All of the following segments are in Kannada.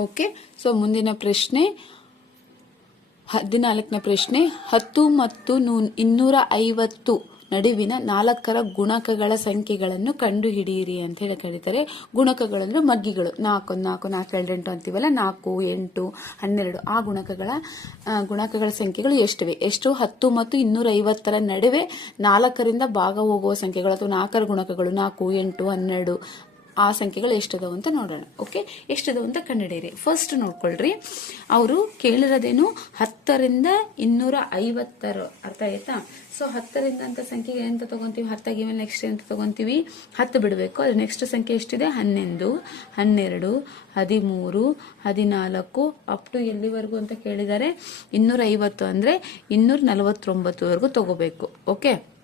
ಓಕೆ ಸೊ ಮುಂದಿನ ಪ್ರಶ್ನೆ, ಹದಿನಾಲ್ಕನೇ ಪ್ರಶ್ನೆ, ಹತ್ತು ಮತ್ತು ನೂ- ಇನ್ನೂರ ಐವತ್ತು ನಡುವಿನ ನಾಲ್ಕರ ಗುಣಕಗಳ ಸಂಖ್ಯೆಗಳನ್ನು ಕಂಡುಹಿಡಿಯಿರಿ ಅಂತ ಹೇಳಿ ಕರೀತಾರೆ. ಗುಣಕಗಳಂದ್ರೆ ಮಗ್ಗಿಗಳು. ನಾಲ್ಕು ನಾಲ್ಕು ನಾಲ್ಕು, ಎರಡು, ಎಂಟು ಅಂತೀವಲ್ಲ, ನಾಲ್ಕು, ಎಂಟು, ಹನ್ನೆರಡು. ಆ ಗುಣಕಗಳ ಗುಣಕಗಳ ಸಂಖ್ಯೆಗಳು ಎಷ್ಟಿವೆ? ಎಷ್ಟು? ಹತ್ತು ಮತ್ತು ಇನ್ನೂರ ಐವತ್ತರ ನಡುವೆ ನಾಲ್ಕರಿಂದ ಭಾಗ ಹೋಗುವ ಸಂಖ್ಯೆಗಳು ಅಥವಾ ನಾಲ್ಕರ ಗುಣಕಗಳು, ನಾಲ್ಕು, ಎಂಟು, ಹನ್ನೆರಡು ಆ ಸಂಖ್ಯೆಗಳು ಎಷ್ಟದವು ಅಂತ ನೋಡೋಣ, ಓಕೆ? ಎಷ್ಟದವು ಅಂತ ಕಂಡುಹಿಡಿಯಿರಿ. ಫಸ್ಟ್ ನೋಡ್ಕೊಳ್ರಿ, ಅವರು ಕೇಳಿರೋದೇನು? ಹತ್ತರಿಂದ ಇನ್ನೂರ ಐವತ್ತರ, ಅರ್ಥ ಆಯ್ತಾ? ಸೊ ಹತ್ತರಿಂದ ಅಂತ ಸಂಖ್ಯೆಗೆ ಎಂತ ತಗೊಂತೀವಿ? ಹತ್ತಾಗಿ ಮೇಲೆ ನೆಕ್ಸ್ಟ್ ಎಂತ ತಗೊಂತೀವಿ? ಹತ್ತು ಬಿಡಬೇಕು. ಅದ್ರ ನೆಕ್ಸ್ಟ್ ಸಂಖ್ಯೆ ಎಷ್ಟಿದೆ? ಹನ್ನೊಂದು ಹನ್ನೆರಡು, ಹದಿಮೂರು, ಹದಿನಾಲ್ಕು ಅಪ್ ಟು ಎಲ್ಲಿವರೆಗೂ ಅಂತ ಕೇಳಿದ್ದಾರೆ? ಇನ್ನೂರ ಐವತ್ತು ಅಂದ್ರೆ ಇನ್ನೂರ ನಲವತ್ತೊಂಬತ್ತುವರೆಗೂ ತಗೋಬೇಕು, ಓಕೆ?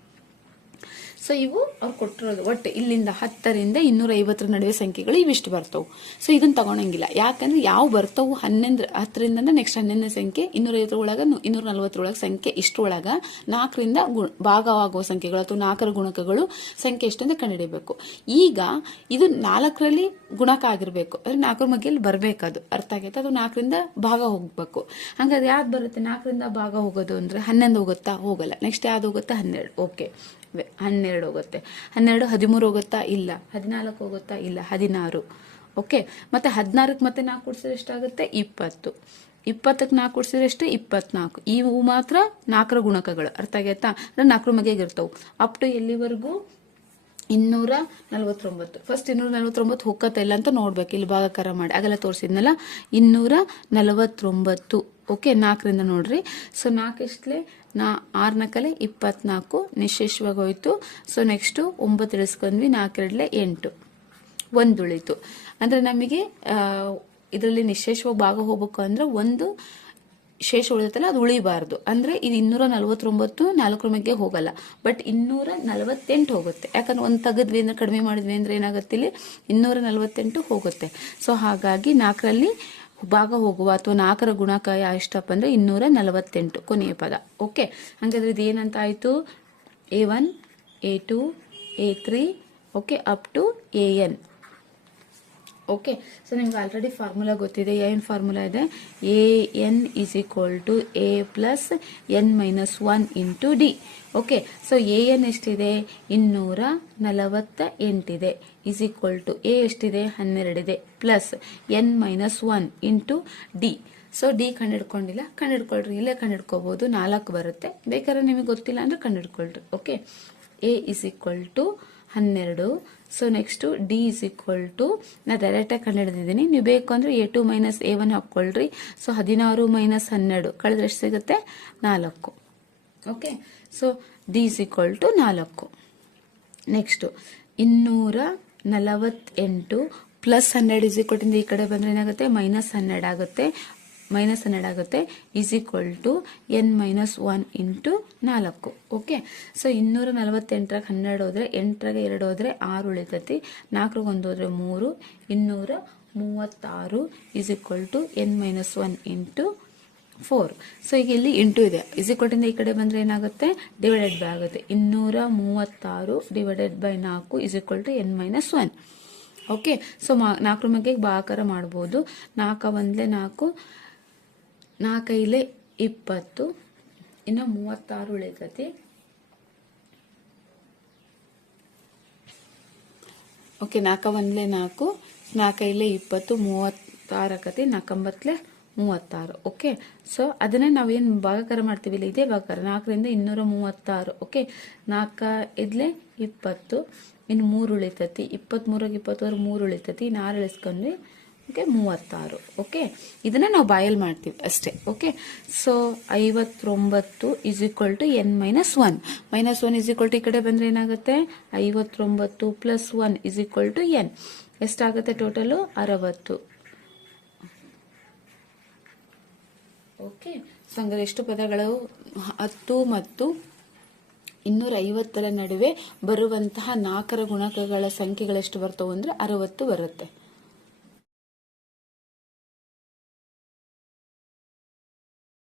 ಸೊ ಇವು ಅವ್ರು ಕೊಟ್ಟಿರೋದು. ಒಟ್ಟು ಇಲ್ಲಿಂದ ಹತ್ತರಿಂದ ಇನ್ನೂರ ಐವತ್ತರ ನಡುವೆ ಸಂಖ್ಯೆಗಳು ಇವಿಷ್ಟು ಬರ್ತವೆ. ಸೊ ಇದನ್ನ ತಗೊಳಂಗಿಲ್ಲ ಯಾಕಂದ್ರೆ ಯಾವ ಬರ್ತವು? ಹನ್ನೊಂದು ಹತ್ತರಿಂದ ನೆಕ್ಸ್ಟ್ ಹನ್ನೊಂದನೇ ಸಂಖ್ಯೆ ಇನ್ನೂರ ಐವತ್ತರ ಒಳಗ ಇನ್ನೂರ ನಲ್ವತ್ತರೊಳಗೆ ಸಂಖ್ಯೆ ಇಷ್ಟರೊಳಗ ನಾಲ್ಕರಿಂದ ಗು- ಭಾಗವಾಗುವ ಸಂಖ್ಯೆಗಳು ಅಥವಾ ನಾಲ್ಕರ ಗುಣಕಗಳು ಸಂಖ್ಯೆ ಎಷ್ಟು ಅಂತ ಕಂಡುಹಿಡಿಯಬೇಕು ಈಗ ಇದು ನಾಲ್ಕರಲ್ಲಿ ಗುಣಕ ಆಗಿರಬೇಕು. ಅಂದ್ರೆ ನಾಲ್ಕರ ಮಗ್ಗೆಯಲ್ಲಿ ಬರಬೇಕದು ಅರ್ಥ ಆಗೈತೆ? ಅದು ನಾಲ್ಕರಿಂದ ಭಾಗ ಹೋಗ್ಬೇಕು. ಹಾಗಾದ್ರೆ ಯಾವ್ದು ಬರುತ್ತೆ? ನಾಲ್ಕರಿಂದ ಭಾಗ ಹೋಗೋದು ಅಂದ್ರೆ ಹನ್ನೊಂದು ಹೋಗುತ್ತಾ? ಹೋಗಲ್ಲ. ನೆಕ್ಸ್ಟ್ ಯಾವ್ದು ಹೋಗುತ್ತಾ? ಹನ್ನೆರಡು. ಓಕೆ ಹನ್ನೆರಡು ಹೋಗುತ್ತೆ. ಹನ್ನೆರಡು, ಹದಿಮೂರು ಹೋಗುತ್ತಾ? ಇಲ್ಲ. ಹದಿನಾಲ್ಕು ಹೋಗುತ್ತಾ? ಇಲ್ಲ. ಹದಿನಾರು. ಓಕೆ ಮತ್ತೆ ಹದಿನಾರಕ್ಕೆ ಮತ್ತೆ ನಾಲ್ಕು ಕೂಡಿಸಿದ್ರೆ ಎಷ್ಟಾಗುತ್ತೆ? ಇಪ್ಪತ್ತು. ಇಪ್ಪತ್ತಕ್ಕೆ ನಾಲ್ಕು ಕೂಡಿಸಿದ್ರೆ ಎಷ್ಟು? ಇಪ್ಪತ್ನಾಲ್ಕು. ಇವು ಮಾತ್ರ ನಾಲ್ಕರ ಗುಣಕಗಳು. ಅರ್ಥ ಆಗೈತಾ? ಅಂದ್ರೆ ನಾಲ್ಕರ ಮಗೆಗೆ ಅಪ್ ಟು ಎಲ್ಲಿವರೆಗೂ? ಇನ್ನೂರ ನಲವತ್ತೊಂಬತ್ತು ಫಸ್ಟ್ ಇನ್ನೂರ ನಲ್ವತ್ತೊಂಬತ್ತು ಹುಕ್ಕತ್ತ ಇಲ್ಲ ಅಂತ ನೋಡ್ಬೇಕು. ಇಲ್ಲಿ ಭಾಗಕಾರ ಮಾಡಿ. ಆಗಲ್ಲ ತೋರಿಸಿದ್ನಲ್ಲ? ಇನ್ನೂರ ನಲವತ್ತೊಂಬತ್ತು ಓಕೆ ನಾಲ್ಕರಿಂದ ನೋಡ್ರಿ. ಸೊ ನಾಲ್ಕು ಎಷ್ಟಲೆ? ನಾ ಆರು ನಾಲ್ಕಲೆ ಇಪ್ಪತ್ನಾಲ್ಕು. ನಿಶೇಷವಾಗಿ ಹೋಯಿತು. ಸೊ ನೆಕ್ಸ್ಟು ಒಂಬತ್ತು ಇಳಿಸ್ಕೊಂಡ್ವಿ. ನಾಲ್ಕೆರಡಲೆ ಎಂಟು. ಒಂದು ಉಳಿತು ಅಂದ್ರೆ ನಮಗೆ ಇದರಲ್ಲಿ ನಿಶೇಷವಾಗಿ ಭಾಗ ಹೋಗ್ಬೇಕು ಅಂದ್ರೆ ಒಂದು ಶೇಷ ಉಳಿದತ್ತಲ್ಲ ಅದು ಉಳಿಬಾರ್ದು. ಅಂದ್ರೆ ಇದು ಇನ್ನೂರ ನಲವತ್ತೊಂಬತ್ತು ನಾಲ್ಕು ರೂಮಿಗೆ ಹೋಗಲ್ಲ. ಬಟ್ ಇನ್ನೂರ ನಲವತ್ತೆಂಟು ಹೋಗುತ್ತೆ. ಯಾಕಂದ್ರೆ ಒಂದು ತೆಗೆದ್ವಿ ಅಂದ್ರೆ, ಕಡಿಮೆ ಮಾಡಿದ್ವಿ ಅಂದ್ರೆ ಏನಾಗುತ್ತೆ ಇಲ್ಲಿ? ಇನ್ನೂರ ನಲವತ್ತೆಂಟು ಹೋಗುತ್ತೆ. ಸೊ ಹಾಗಾಗಿ ನಾಲ್ಕರಲ್ಲಿ ಭಾಗ ಹೋಗುವ ಅಥವಾ ನಾಲ್ಕರ ಗುಣಕ ಎಷ್ಟಪ್ಪ ಅಂದ್ರೆ ಇನ್ನೂರ ನಲವತ್ತೆಂಟು ಕೊನೆಯ ಪದ. ಓಕೆ ಹಾಗಾದ್ರೆ ಇದು ಏನಂತ ಆಯ್ತು? A one A two A three okay up to A N okay so ನಿಮ್ಗೆ ಆಲ್ರೆಡಿ ಫಾರ್ಮುಲಾ ಗೊತ್ತಿದೆ ಏನು ಫಾರ್ಮುಲಾ ಇದೆ. A N is equal to A plus N minus one into D okay so A N ಎಷ್ಟಿದೆ? ಇನ್ನೂರ ನಲವತ್ತ ಎಂಟಿದೆ. ಇಸ್ ಈಕ್ವಲ್ ಟು ಎ ಎಷ್ಟಿದೆ? ಹನ್ನೆರಡಿದೆ plus N minus one into D so D ಕಂಡಿಡ್ಕೊಂಡಿಲ್ಲ ಕಂಡಿಡ್ಕೊಳ್ರಿ ಇಲ್ಲೇ ಕಂಡಿಡ್ಕೋಬೋದು ನಾಲ್ಕು ಬರುತ್ತೆ. ಬೇಕಾದ್ರೆ ನಿಮಗೆ ಗೊತ್ತಿಲ್ಲ ಅಂದ್ರೆ ಕಂಡಿಡ್ಕೊಳ್ರಿ okay A is equal to ಹನ್ನೆರಡು. So next D is equal to ನಾ ಡೈರೆಕ್ಟಾಗಿ ಕಂಡುಹಿಡಿದಿದ್ದೀನಿ. ನೀವು ಬೇಕು ಅಂದರೆ A two minus A one ಹಾಕ್ಕೊಳ್ರಿ. So ಹದಿನಾರು ಮೈನಸ್ ಹನ್ನೆರಡು. ಕಳೆದ್ರೆ ಎಷ್ಟು ಸಿಗುತ್ತೆ? ನಾಲ್ಕು. Okay so D is equal to ನಾಲ್ಕು. ನೆಕ್ಸ್ಟು ಇನ್ನೂರ ನಲವತ್ತೆಂಟು ಪ್ಲಸ್ ಹನ್ನೆರಡು ಇಸ್ ಈಕ್ವಲ್ ಈ ಕಡೆ ಬಂದರೆ ಏನಾಗುತ್ತೆ? ಮೈನಸ್ ಹನ್ನೆರಡು ಆಗುತ್ತೆ. ಮೈನಸ್ ಹನ್ನೆರಡು ಆಗುತ್ತೆ is equal to N minus one into ನಾಲ್ಕು. ಓಕೆ ಸೊ ಇನ್ನೂರ ನಲವತ್ತೆಂಟರಾಗ ಹನ್ನೆರಡು ಹೋದರೆ, ಎಂಟರಾಗ ಎರಡು ಹೋದರೆ ಆರು ಉಳಿತೈತಿ. ನಾಲ್ಕರಾಗ ಒಂದು ಹೋದರೆ ಮೂರು, ಇನ್ನೂರ ಮೂವತ್ತಾರು is equal to N minus one into four so ಈಗ ಇಲ್ಲಿ ಇಂಟು ಇದೆ. ಇಸ್ ಈಕ್ವಲ್ಟಿಂದ ಈ ಕಡೆ ಬಂದರೆ ಏನಾಗುತ್ತೆ? ಡಿವೈಡೆಡ್ ಬೈ ಆಗುತ್ತೆ. ಇನ್ನೂರ ಮೂವತ್ತಾರು ಡಿವೈಡೆಡ್ ಬೈ ನಾಲ್ಕು is equal to N minus one okay so ಮಾ ನಾಲ್ಕು ಮಗ್ಗೆ ಭಾಗಾಕಾರ ಮಾಡ್ಬೋದು. ನಾಲ್ಕು ಒಂದಲೇ ನಾಲ್ಕು ನಾಲ್ಕೈಲೆ ಇಪ್ಪತ್ತು, ಇನ್ನು ಮೂವತ್ತಾರು ಉಳಿತತಿ. ಓಕೆ ನಾಲ್ಕ ಒಂದ್ಲೆ ನಾಲ್ಕು ನಾಲ್ಕೈಲೆ ಇಪ್ಪತ್ತು, ಮೂವತ್ತಾರು ಆಕತಿ, ನಾಲ್ಕೊಂಬತ್ತಲೆ ಮೂವತ್ತಾರು. ಓಕೆ ಸೊ ಅದನ್ನೇ ನಾವೇನು ಭಾಗಕಾರ ಮಾಡ್ತೀವಿ ಇಲ್ಲಿ? ಇದೇ ಭಾಗಕಾರ. ನಾಲ್ಕರಿಂದ ಇನ್ನೂರ ಮೂವತ್ತಾರು. ಓಕೆ ನಾಲ್ಕ ಇದ್ಲೆ ಇಪ್ಪತ್ತು, ಇನ್ನು ಮೂರು ಉಳಿತೈತಿ. ಇಪ್ಪತ್ತ್ಮೂರಾಗ ಇಪ್ಪತ್ತೋರು ಮೂರು ಉಳಿತೈತಿ. ಇನ್ನು ಆರು ಇಳಿಸ್ಕೊಂಡ್ವಿ. ಓಕೆ ಮೂವತ್ತಾರು ಓಕೆ ಇದನ್ನ ನಾವು ಬಾಯಲ್ಲಿ ಮಾಡ್ತೀವಿ ಅಷ್ಟೇ ಓಕೆ ಸೊ ಐವತ್ತೊಂಬತ್ತು is equal to N minus one minus one is equal to ಈ ಕಡೆ ಬಂದರೆ ಏನಾಗುತ್ತೆ? ಐವತ್ತೊಂಬತ್ತು plus one is equal to N ಎಷ್ಟಾಗುತ್ತೆ ಟೋಟಲು ಅರವತ್ತು. ಓಕೆ ಸೊ ಎಷ್ಟು ಪದಗಳು? ಹತ್ತು ಮತ್ತು ಇನ್ನೂರ ಐವತ್ತರ ನಡುವೆ ಬರುವಂತಹ ನಾಲ್ಕರ ಗುಣಕಗಳ ಸಂಖ್ಯೆಗಳೆಷ್ಟು ಬರ್ತವೆ ಅಂದರೆ ಅರವತ್ತು ಬರುತ್ತೆ.